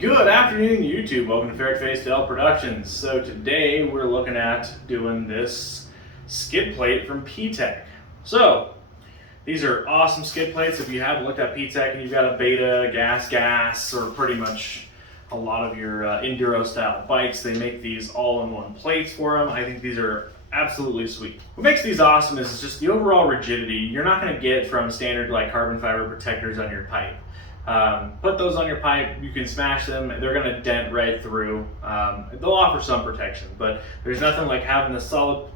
Good afternoon, YouTube. Welcome to Fair-Faced L Productions. So today we're looking at doing this skid plate from P-Tech. So these are awesome skid plates. If you haven't looked at P-Tech and you've got a Beta, gas, or pretty much a lot of your enduro style bikes, they make these all-in-one plates for them. I think these are absolutely sweet. What makes these awesome is just the overall rigidity you're not going to get from standard like carbon fiber protectors on your pipe. Put those on your pipe, you can smash them, they're going to dent right through. They'll offer some protection, but there's nothing like having a solid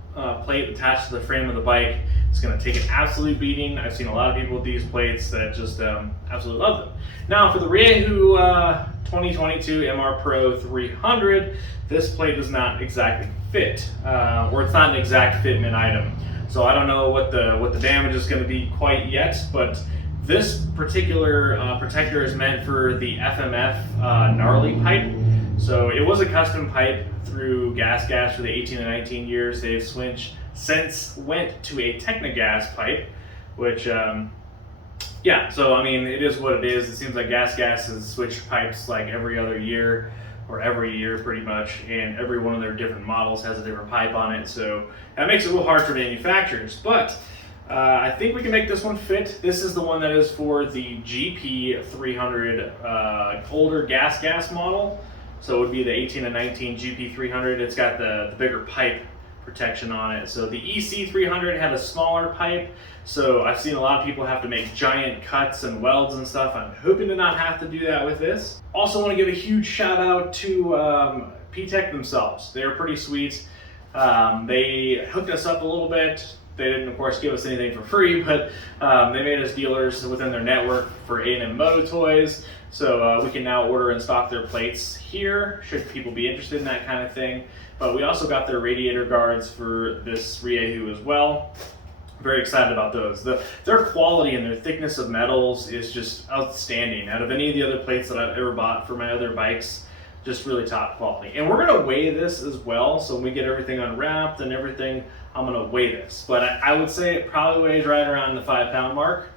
plate attached to the frame of the bike. It's going to take an absolute beating. I've seen a lot of people with these plates that just absolutely love them. Now for the Rieju 2022 MR Pro 300, this plate does not exactly fit, or it's not an exact fitment item. So I don't know what the damage is going to be quite yet, but this particular protector is meant for the FMF gnarly pipe. So it was a custom pipe through Gas for the 18 and 19 years. They've since went to a Technigas pipe, which, yeah, so I mean, it is what it is. It seems like Gas has switched pipes like every other year, or every year pretty much, and every one of their different models has a different pipe on it. So that makes it a little hard for manufacturers, but I think we can make this one fit. This is the one that is for the GP 300 older gas model. So it would be the 18 and 19 GP 300. It's got the bigger pipe protection on it. So the EC 300 had a smaller pipe. So I've seen a lot of people have to make giant cuts and welds and stuff. I'm hoping to not have to do that with this. Also want to give a huge shout out to P-Tech themselves. They're pretty sweet. They hooked us up a little bit. They didn't, of course, give us anything for free, but they made us dealers within their network for A&M Moto Toys. So we can now order and stock their plates here, should people be interested in that kind of thing. But we also got their radiator guards for this Rieju as well. Very excited about those. Their quality and their thickness of metals is just outstanding. Out of any of the other plates that I've ever bought for my other bikes, just really top quality. And we're gonna weigh this as well, so when we get everything unwrapped and everything, I'm gonna weigh this. But I would say it probably weighs right around the 5-pound mark,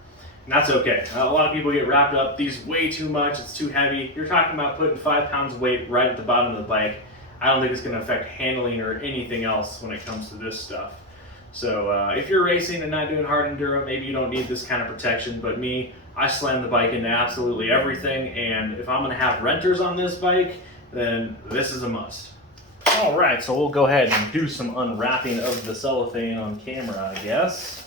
and that's okay. A lot of people get wrapped up, these way too much, it's too heavy. You're talking about putting 5 pounds of weight right at the bottom of the bike. I don't think it's gonna affect handling or anything else when it comes to this stuff. So if you're racing and not doing hard enduro, maybe you don't need this kind of protection, but me, I slam the bike into absolutely everything, and if I'm gonna have renters on this bike, then this is a must. All right, so we'll go ahead and do some unwrapping of the cellophane on camera, I guess.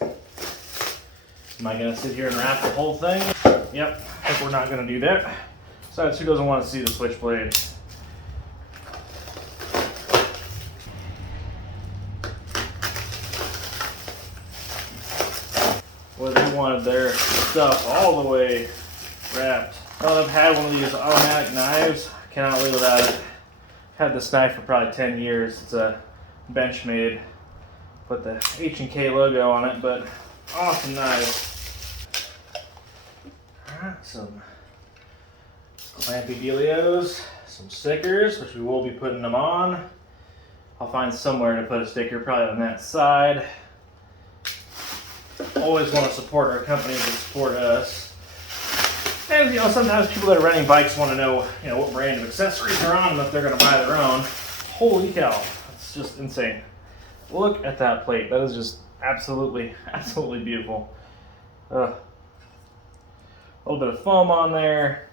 Am I gonna sit here and wrap the whole thing? Yep, I think we're not gonna do that. Besides, who doesn't want to see the switchblade? Well, they wanted their stuff all the way wrapped. Well, I've had one of these automatic knives. Cannot live without it. Had this knife for probably 10 years. It's a Benchmade. Put the H&K logo on it, but awesome knife. Alright, some clampy dealios, some stickers, which we will be putting them on. I'll find somewhere to put a sticker, probably on that side. Always want to support our companies that support us. And you know, sometimes people that are renting bikes want to know, what brand of accessories are on them if they're going to buy their own. Holy cow, it's just insane. Look at that plate. That is just absolutely beautiful. A little bit of foam on there.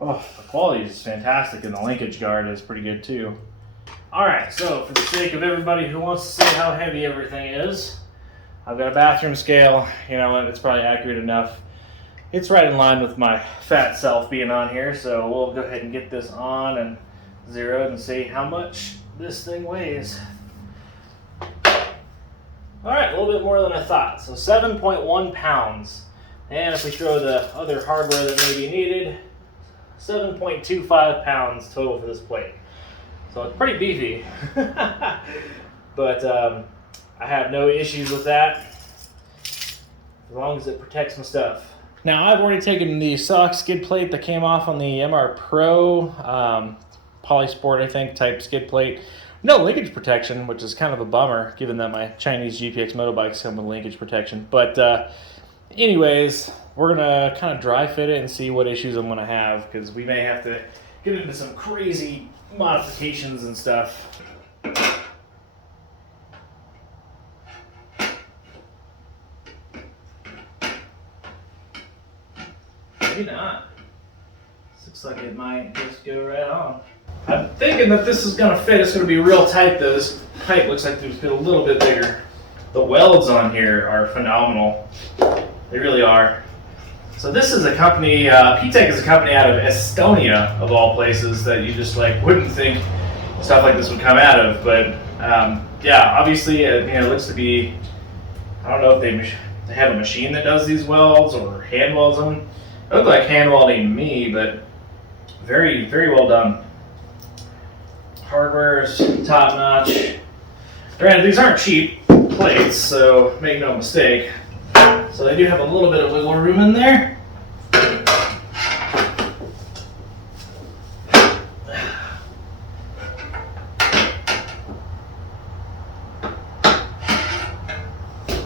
Oh, the quality is fantastic, and the linkage guard is pretty good too. Alright, so for the sake of everybody who wants to see how heavy everything is, I've got a bathroom scale. You know what, it's probably accurate enough. It's right in line with my fat self being on here, so we'll go ahead and get this on and zeroed and see how much this thing weighs. Alright, a little bit more than I thought. So 7.1 pounds. And if we throw the other hardware that may be needed, 7.25 pounds total for this plate. So it's pretty beefy, but I have no issues with that as long as it protects my stuff. Now I've already taken the stock skid plate that came off on the MR Pro Polysport, I think, type skid plate. No linkage protection, which is kind of a bummer, given that my Chinese GPX motorbikes come with linkage protection. But anyways, we're gonna kind of dry fit it and see what issues I'm gonna have, because we may have to get into some crazy modifications and stuff. Maybe not. This looks like it might just go right on. I'm thinking that this is going to fit. It's going to be real tight though. This pipe looks like it's a little bit bigger. The welds on here are phenomenal. They really are. So this is a company, P-Tech is a company out of Estonia, of all places, that you just like wouldn't think stuff like this would come out of. But yeah, obviously it looks to be, I don't know if they have a machine that does these welds or hand welds them. They look like hand welding to me, but very, very well done. Hardware is top notch. Granted, these aren't cheap plates, so make no mistake. So they do have a little bit of wiggle room in there.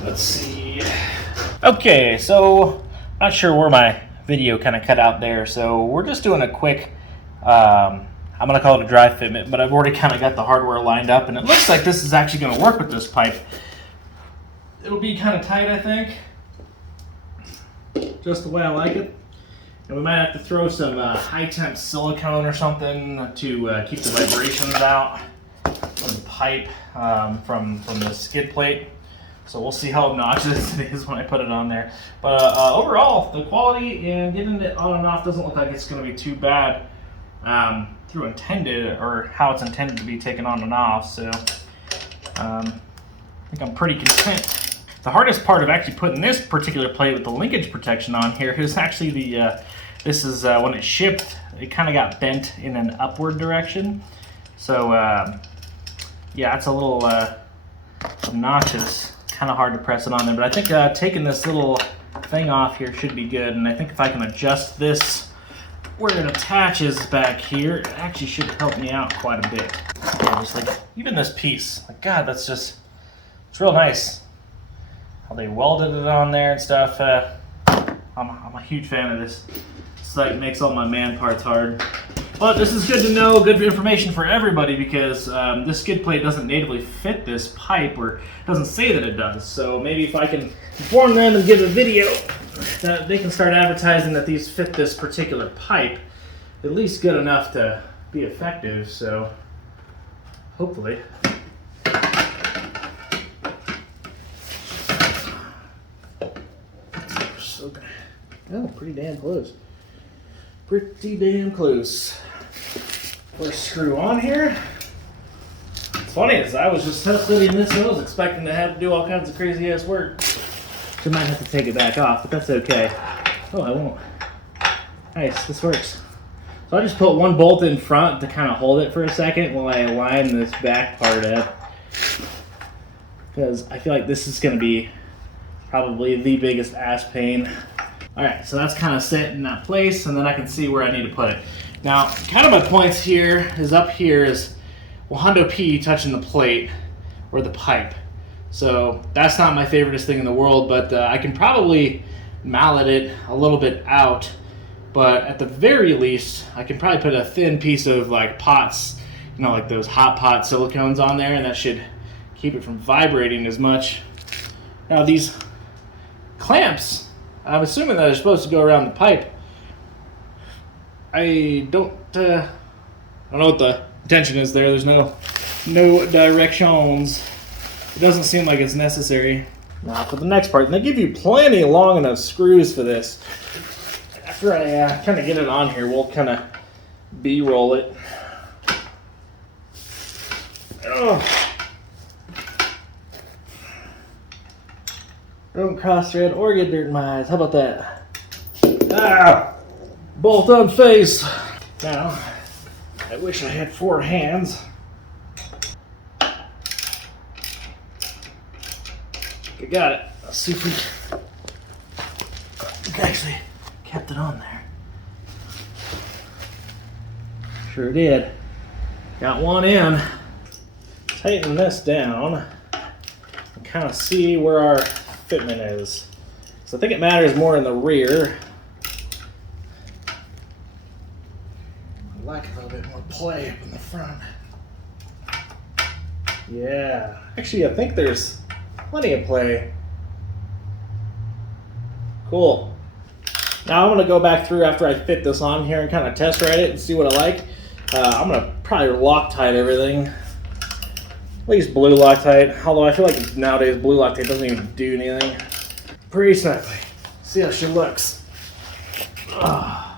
Let's see. Okay, so not sure where my video kind of cut out there, so we're just doing a quick I'm going to call it a dry fitment, but I've already kind of got the hardware lined up, and it looks like this is actually going to work with this pipe. It'll be kind of tight, I think, just the way I like it. And we might have to throw some high temp silicone or something to keep the vibrations out from the pipe, from the skid plate. So we'll see how obnoxious it is when I put it on there. But overall, the quality and getting it on and off doesn't look like it's going to be too bad through intended, or how it's intended to be taken on and off. So I think I'm pretty content. The hardest part of actually putting this particular plate with the linkage protection on here is actually this is when it shipped, it kind of got bent in an upward direction. So yeah, it's a little obnoxious. Kind of hard to press it on there, but I think taking this little thing off here should be good. And I think if I can adjust this where it attaches back here, it actually should help me out quite a bit. Yeah, just like even this piece, like God, that's just, it's real nice how they welded it on there and stuff. I'm a huge fan of this. It's like makes all my man parts hard. But this is good to know, good information for everybody, because this skid plate doesn't natively fit this pipe, or doesn't say that it does. So maybe if I can inform them and give a video, that they can start advertising that these fit this particular pipe, at least good enough to be effective. So hopefully. Oh, pretty damn close. Pretty damn close. First screw on here. It's funny, as I was just test fitting this, I was expecting to have to do all kinds of crazy ass work. So I might have to take it back off, but that's okay. Oh, I won't. Nice, this works. So I just put one bolt in front to kind of hold it for a second while I align this back part up, because I feel like this is going to be probably the biggest ass pain. Alright, so that's kind of set in that place, and then I can see where I need to put it. Now, kind of my points here is up here is, well, Hundo P touching the plate or the pipe. So that's not my favoriteest thing in the world, but I can probably mallet it a little bit out. But at the very least, I can probably put a thin piece of like pots, you know, like those hot pot silicones on there, and that should keep it from vibrating as much. Now these clamps, I'm assuming that they're supposed to go around the pipe. I don't know what the intention is there. There's no directions. It doesn't seem like it's necessary. Now for the next part, and they give you plenty long enough screws for this. After I kind of get it on here, we'll kind of B-roll it. Oh. Don't cross thread or get dirt in my eyes. How about that? Ah! Bolt on face. Now, I wish I had 4 hands. I got it. Let's see if we actually kept it on there. Sure did. Got one in. tighten this down and kind of see where our fitment is. So I think it matters more in the rear. I like a little bit more play up in the front. Yeah, actually I think there's plenty of play. Cool. Now I'm gonna go back through after I fit this on here and kind of test ride it and see what I like. I'm gonna probably Loctite everything. At least blue Loctite, although I feel like nowadays blue Loctite doesn't even do anything. Pretty snappy. See how she looks. Looks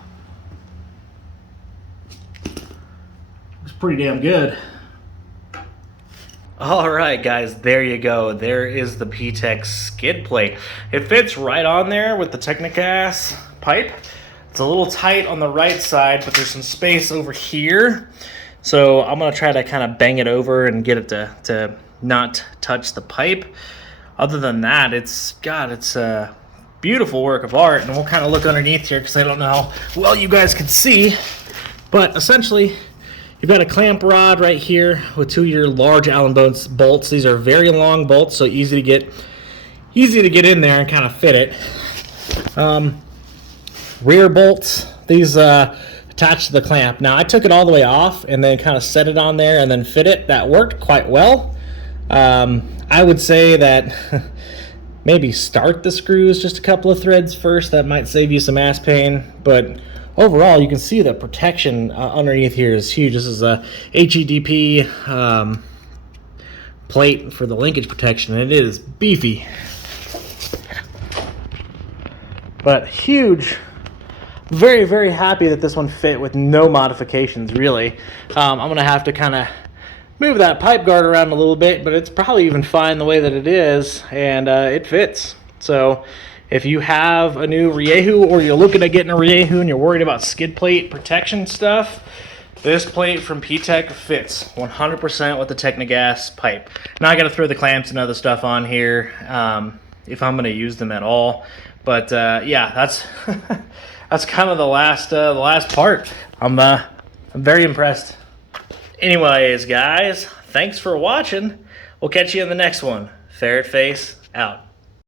pretty damn good. All right, guys, there you go. There is the P-Tech skid plate. It fits right on there with the Technigas pipe. It's a little tight on the right side, but there's some space over here. So I'm gonna try to kind of bang it over and get it to not touch the pipe. Other than that, it's a beautiful work of art, and we'll kind of look underneath here because I don't know how well you guys can see. But essentially, you've got a clamp rod right here with 2 of your large Allen bolts. These are very long bolts, so easy to get in there and kind of fit it. Rear bolts, these attached to the clamp. Now I took it all the way off and then kind of set it on there and then fit it. That worked quite well. I would say that maybe start the screws just a couple of threads first. That might save you some ass pain, but overall, you can see the protection underneath here is huge. This is a HEDP plate for the linkage protection, and it is beefy. But huge. Very, very happy that this one fit with no modifications, really. I'm going to have to kind of move that pipe guard around a little bit, but it's probably even fine the way that it is, and it fits. So if you have a new Rieju or you're looking at getting a Rieju and you're worried about skid plate protection stuff, this plate from P-Tech fits 100% with the Technigas pipe. Now I got to throw the clamps and other stuff on here if I'm going to use them at all. But yeah, that's that's kind of the last part. I'm very impressed. Anyways, guys, thanks for watching. We'll catch you in the next one. Ferret Face out.